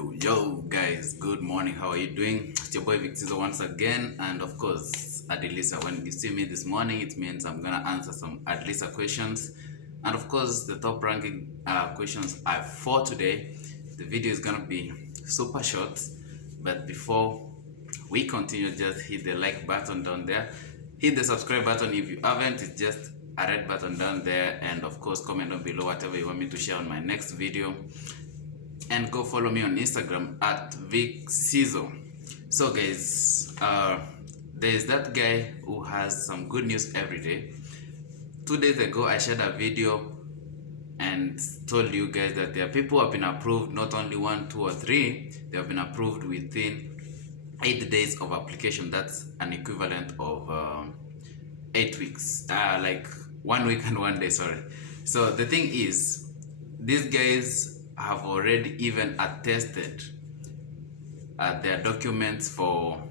Yo guys, good morning. How are you doing? It's your boy Vic Seezzo once again, and of course ADLSA. When you see me this morning, it means I'm gonna answer some ADLSA questions, and of course the top ranking questions are for today. The video is gonna be super short, but before we continue, just hit the like button down there, hit the subscribe button if you haven't. It's just a red button down there, and of course comment down below whatever you want me to share on my next video. And go follow me on Instagram at Vic Seezzo. So guys, there's that guy who has some good news every day. 2 days ago, I shared a video and told you guys that there are people who have been approved, not only 1, 2, or 3, they have been approved within 8 days of application. That's an equivalent of 8 weeks, like 1 week and 1 day, sorry. So the thing is, these guys have already even attested their documents for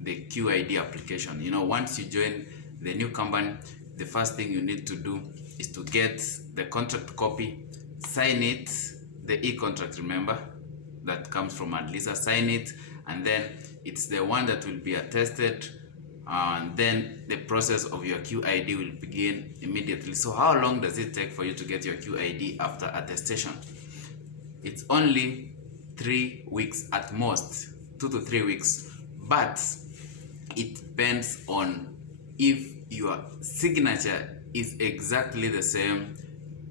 the QID application. You know, once you join the new company, the first thing you need to do is to get the contract copy, sign it, the e-contract, remember, that comes from ADLSA, sign it, and then it's the one that will be attested, and then the process of your QID will begin immediately. So how long does it take for you to get your QID after attestation? It's only 3 weeks at most, 2 to 3 weeks, but it depends on if your signature is exactly the same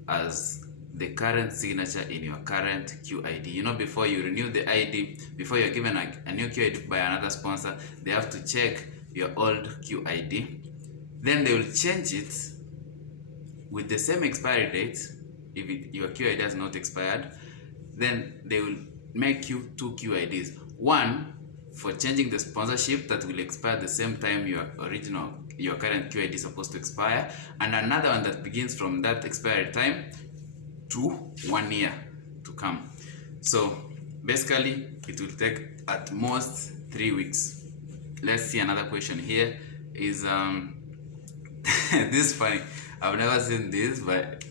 as the current signature in your current QID. You know, before you renew the ID, before you're given a new QID by another sponsor, they have to check your old QID. Then they will change it with the same expiry date. If your QID has not expired, then they will make you 2 QIDs. One for changing the sponsorship that will expire the same time your current QID is supposed to expire, and another one that begins from that expiry time to 1 year to come. So basically it will take at most 3 weeks. Let's see another question here. Is this is funny. I've never seen this, but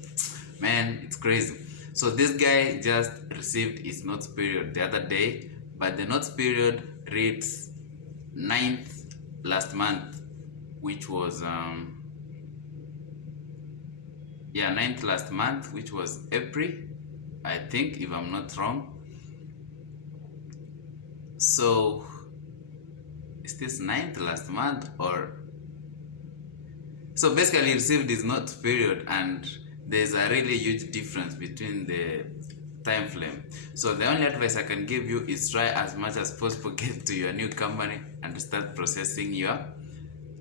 man, it's crazy. So this guy just received his notice period the other day, but the notice period reads 9th last month, which was 9th last month, which was April, I think, if I'm not wrong. So is this 9th last month, or so basically he received his notice period, and there's a really huge difference between the time frame. So the only advice I can give you is try as much as possible get to your new company and start processing your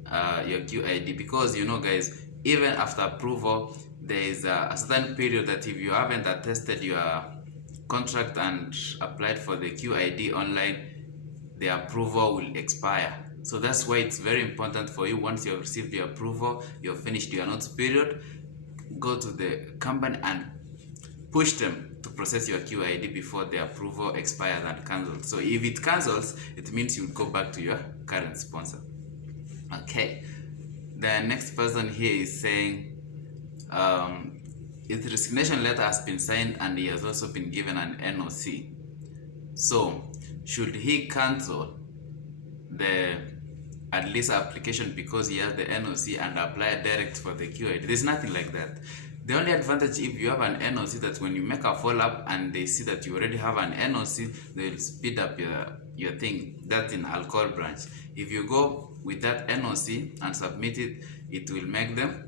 QID, because you know guys, even after approval, there is a certain period that if you haven't attested your contract and applied for the QID online, the approval will expire. So that's why it's very important for you, once you have received your approval, you've finished your notice period, go to the company and push them to process your QID before the approval expires and cancels. So if it cancels, it means you go back to your current sponsor. Okay, the next person here is saying his resignation letter has been signed and he has also been given an NOC. So should he cancel the ADLSA application because he has the NOC and apply direct for the QID? There's nothing like that. The only advantage, if you have an NOC, that when you make a follow-up and they see that you already have an NOC, they will speed up your thing. That's in alcohol branch. If you go with that NOC and submit it, it will make them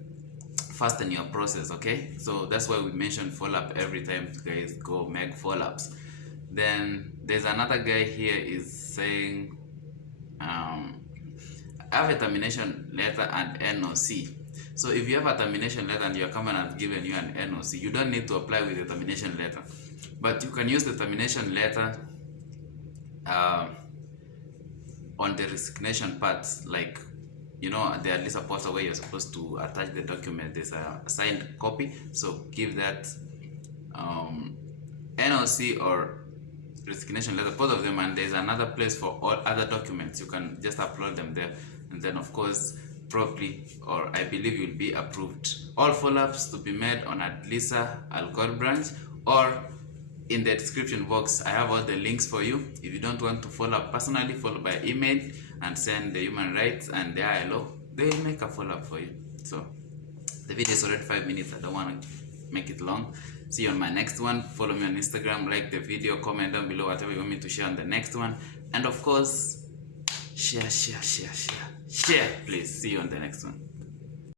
fasten your process. Okay, so that's why we mention follow-up every time you guys go make follow-ups. Then there's another guy here is saying I have a termination letter and NOC. So if you have a termination letter and your company has given you an NOC, you don't need to apply with the termination letter, but you can use the termination letter on the resignation part, like, you know, the ADLSA portal where you're supposed to attach the document. There's a signed copy, so give that NOC or resignation letter, both of them, and there's another place for all other documents. You can just upload them there, and then of course probably, or I believe, you'll be approved. All follow-ups to be made on ADLSA alcohol branch or in the description box, I have all the links for you. If you don't want to follow up personally, follow by email and send the human rights and the ILO. They will make a follow-up for you. So the video is already 5 minutes. I don't want to make it long. See you on my next one. Follow me on Instagram, like the video, comment down below whatever you want me to share on the next one. And of course, share, please. See you on the next one.